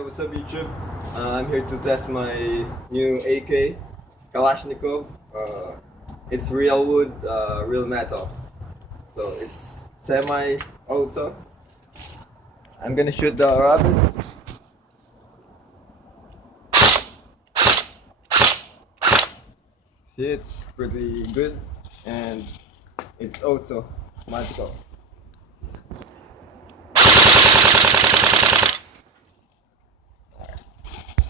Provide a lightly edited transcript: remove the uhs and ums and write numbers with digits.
What's up YouTube? I'm here to test my new AK Kalashnikov. It's real wood, real metal. So it's semi-auto. I'm gonna shoot the rabbit. See, it's pretty good and it's auto, magical.